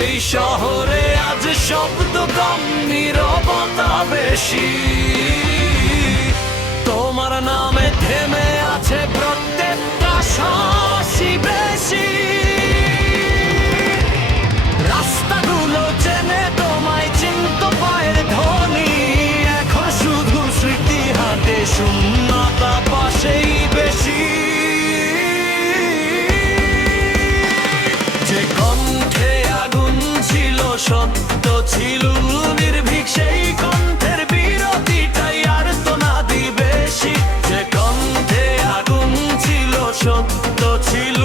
এই শহরে আজ শব্দ কম নীরবতা বেশি। সত্য ছিল নির্ভীক, সেই কণ্ঠের বিরতিটাই আর তো না দিবে যে কণ্ঠে আগুন ছিল, সত্য ছিল